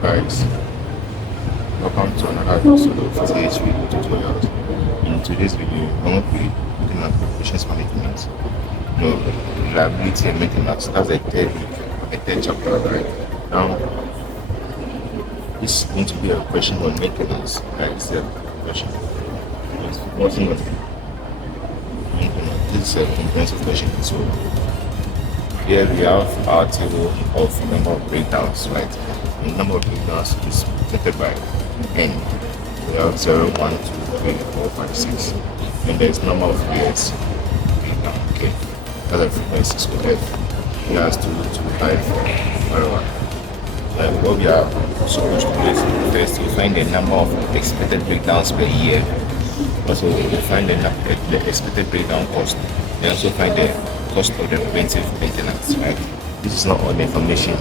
Guys, welcome to another episode of THV tutorials. In today's video, I'm going to be looking at operations management, reliability and maintenance. That's a third chapter, right? Now, this is going to be a question on maintenance, right? It's a question. It's focusing on maintenance. This is a comprehensive question. So, here we have our table of number of breakdowns, right? The number of breakdowns is plotted by n. We have 0, 1, 2, 3, 4, 5, 6. And there's number of layers breakdown. Okay. Other frequencies with F. We have 2, 2, 5, 4, whatever. What we are supposed to do is first to find the number of expected breakdowns per year. Also, we find the expected breakdown cost. We also find the cost of the preventive maintenance, right? This is not all the information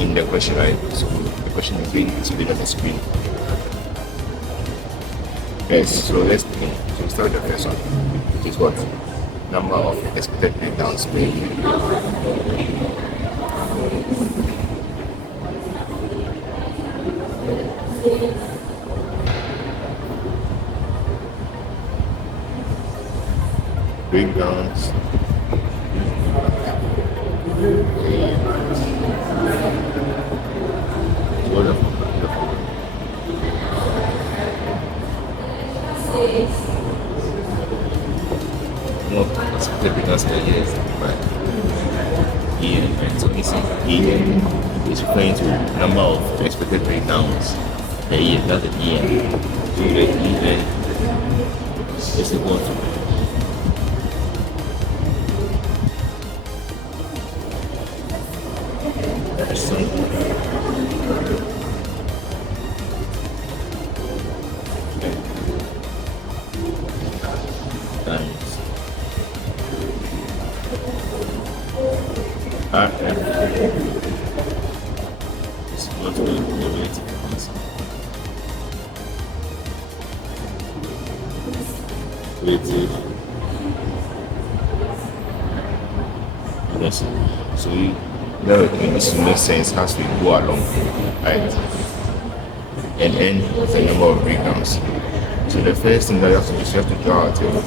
in the question, right? So the question is being displayed on the screen. Yes, so let's begin. So we start with the first one, which is what? Number of expected breakdowns per year. Breakdowns. Wonderful. No, expected breakdowns per year is right. So this is referring to number of expected breakdowns per year. That's the EN. So the EN is equal to RM is equal to the relative frequency. Yes. So this makes sense as we go along, right? And N is the number of breakdowns. So the first thing that you have to do is you have to draw a table.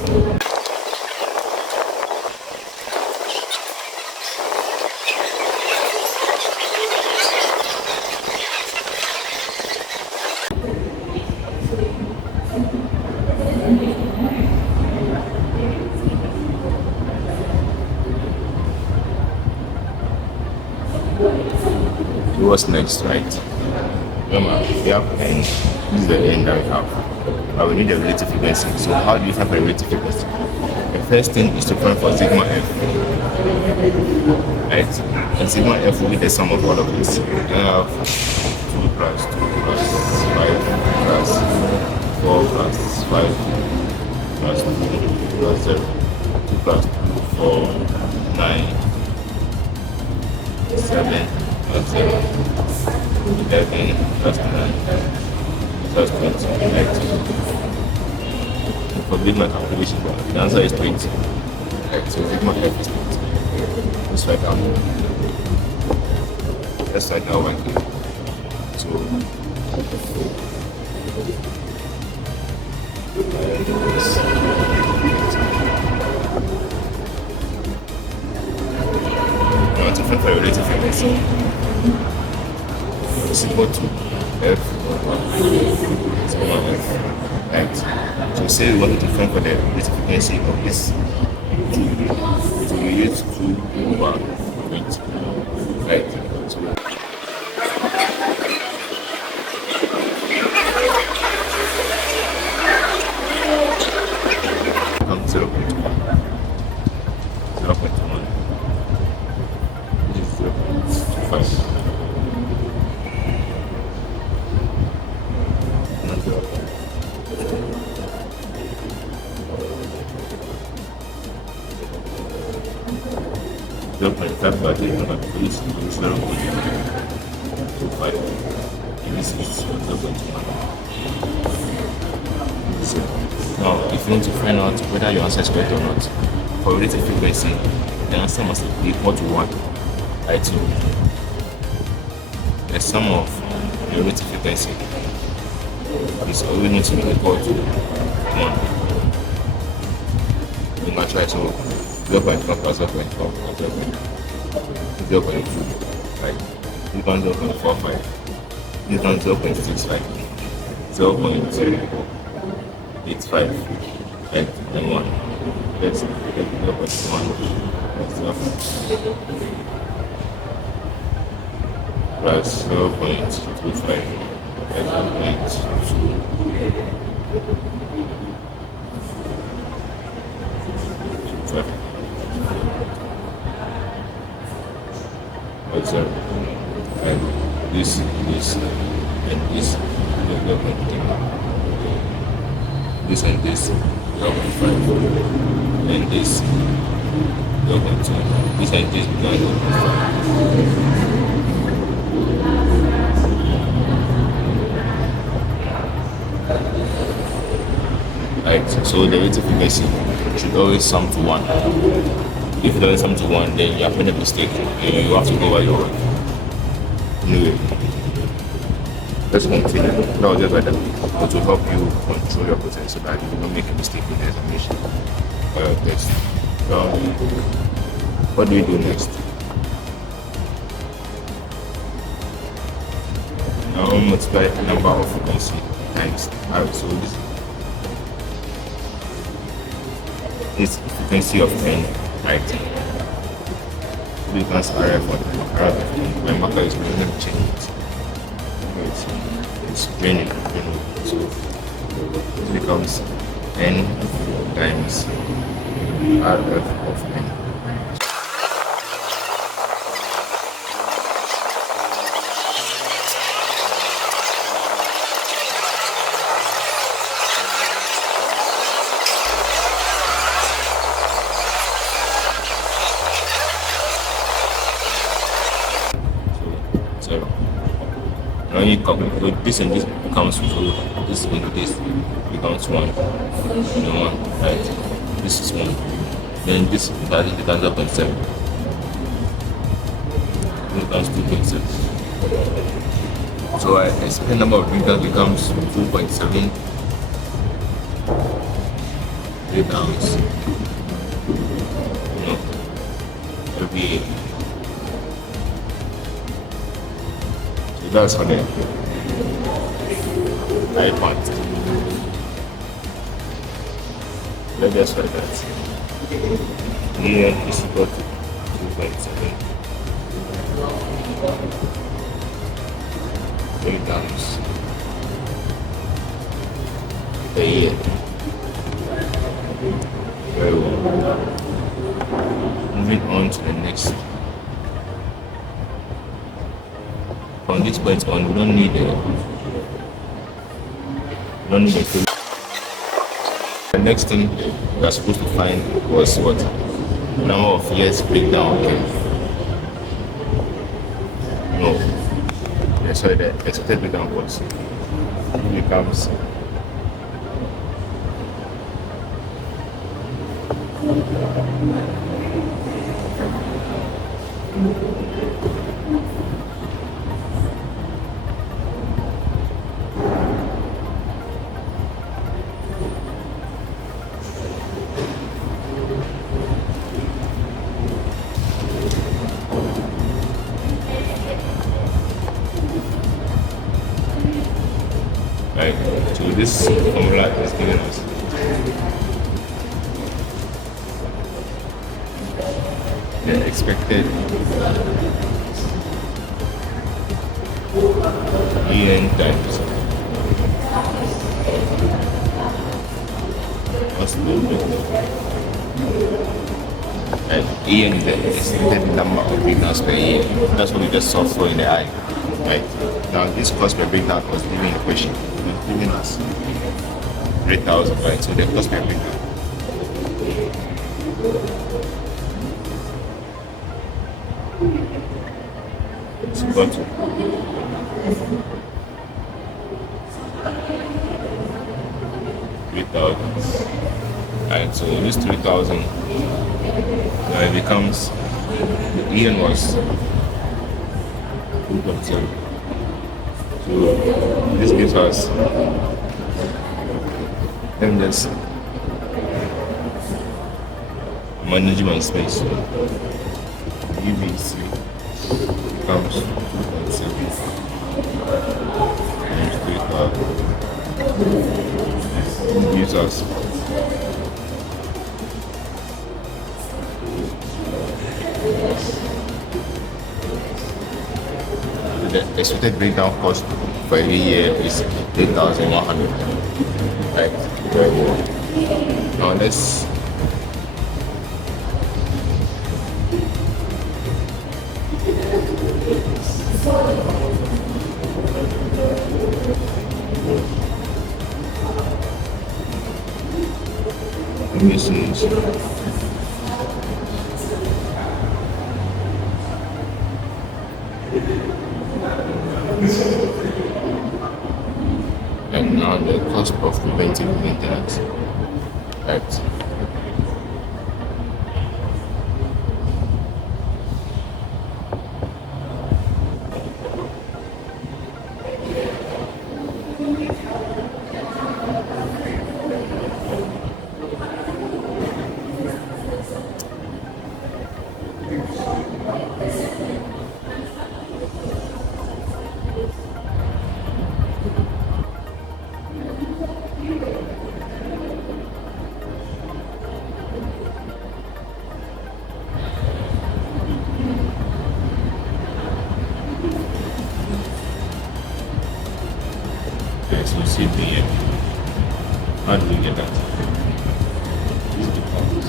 What's next, right? Remember, we have n. This is the n that we have. But we need the relative frequency. So how do you find the relative frequency? The first thing is to find for sigma f. Right? And sigma f will be the sum of all of this. We have 2 plus 2 plus 5 plus 4 plus 5 plus 2 plus 0. 2 plus 2, 4, 9, 7 plus 0, 11 plus 9 plus 20, right? Forgive my calculation, but the answer is 20. Right, so sigma f is 20. Let's write down. Let's write down 1 here. So, now to find for your relative frequency is equal to f sigma f, right? So say we wanted to find for the relative frequency of this 2, it will be used 2 over 20, right? So I'm 0.1. This is 0.25. But this is 0.25. And this is 0.1. So now, if you want to find out whether your answer is correct or not, for relative frequency, the answer must be equal to 1. Right? So the sum of the relative frequency is always going to be equal to 1. You can try to 0.4 plus 0.4 plus 0.2, right? You can 0.45, you can 0.65, 0.85, and 1. Let's get 0.1 plus 0.25 and 0.2. Observe. And this, and this, this and this, 0.5, and this, 0.2, this and this become 0.5. Right, so the relative frequency should always sum to 1. If it doesn't sum to 1, then you have made a mistake and you have to go by your work. Anyway, let's continue. That was just like that. It will help you control your process so that you do not make a mistake in the examination or your test. What do you do next? Now multiply the number of frequency times R. So this frequency of 10, right? Becomes RF or RF. My marker is going to change it. It's draining. So it becomes N times RF of N. Now you calculate this and this becomes 2, this into this becomes 1, and 1, right? This is 1. Then this becomes 0.7. This becomes 2.7. So I expect number of breakdowns becomes 2.7 breakdowns. Every that's for the I point. Let's just write that. Here is equal to 2.7 breakdowns a year. Very well. Moving on to the next. From this point on, we don't need a fill. The next thing we are supposed to find was what? The number of years breakdown. No. Sorry, the expected breakdown was. It becomes right. So this formula is giving us the expected EN times and EN is the expected number of breakdowns per year. That's what we just saw for in the eye. Right. Now this cost per breakdown was given in the question. It's giving us 3,000, right? So the cost per breakdown is equal to 3,000. Right, so this 3,000 it becomes the EN was 2.7. So this gives us, let me just management space. UVC becomes 2.7 times 3,000. This gives us the expected breakdown cost for every year is 8,100. Right. Now let's emissions. And now the cost of preventive maintenance. Right. Okay, so CPM. How do we get that? This becomes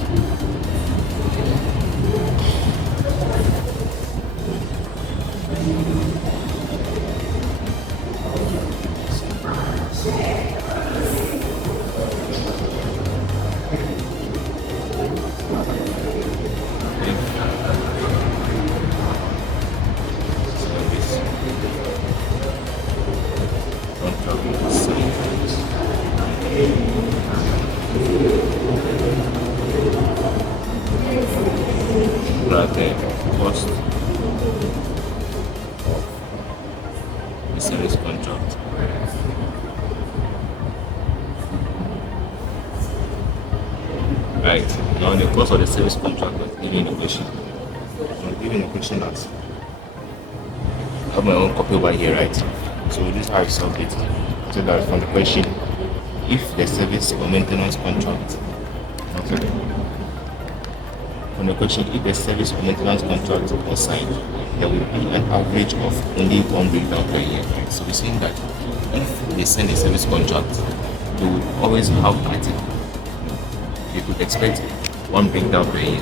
service contract savings. Bracket cost of the service contract. Right. Now the cost of the service contract was given in the question. I'm giving the question as I have my own copy over here, right? So this is how I solved it. So that from the question, if the service or maintenance contract, okay. From the question, if the service or maintenance contract was signed, there will be an average of only one breakdown per year, right? So we're saying that if they send a service contract, they will always have at it. You could expect one breakdown per year.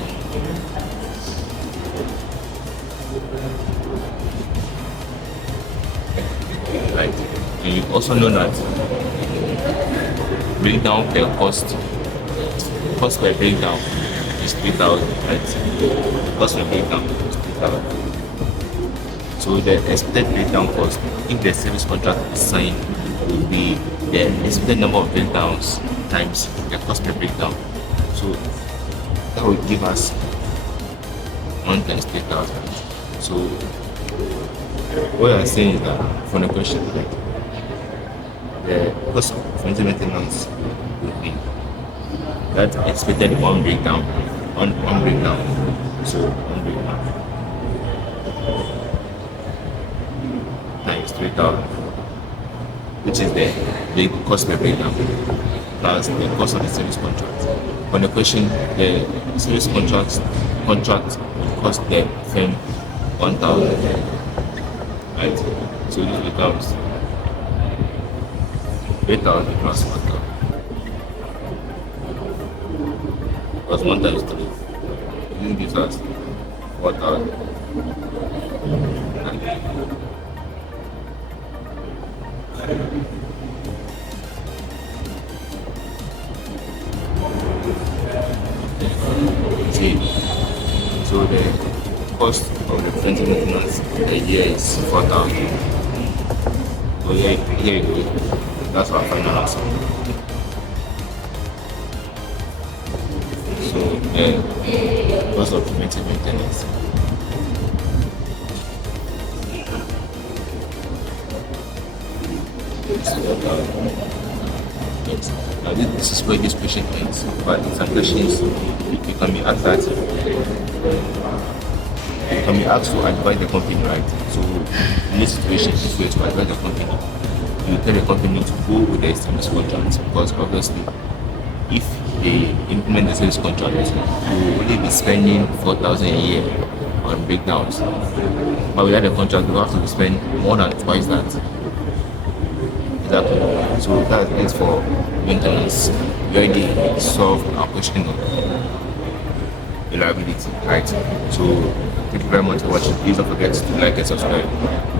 Right. And you also know that breakdown per cost per breakdown is 3,000, right? Cost per breakdown is 3,000. So the expected breakdown cost, if the service contract is signed, will be the expected number of breakdowns times the cost per breakdown. So that will give us 1 times 3,000. So what I'm saying is that from the question, like the cost of preventive maintenance will be that expected one breakdown, one breakdown. So one breakdown times 3,000, which is the cost per breakdown plus the cost of the service contract. On the question, the service contract will cost the firm 1,000, right? So this becomes 8,000 plus 1,000 plus 1 times 3. This gives us 4,000. See, so the cost of the preventive maintenance a year is 4,000. So here you go. That's our final answer. So the cost of preventive maintenance Yes. Now this is where this question ends. But some questions you can be asked that you can be asked to advise the company, right? So in this situation, if you were to advise the company, you tell the company to go with the service contract because obviously if they implement the service contract, you will only be spending 4,000 a year on breakdowns. But without the contract, you have to spend more than twice that. Exactly. So that's it for maintenance. We already solved our question of reliability, right? So thank you very much for watching. Please don't forget to like and subscribe.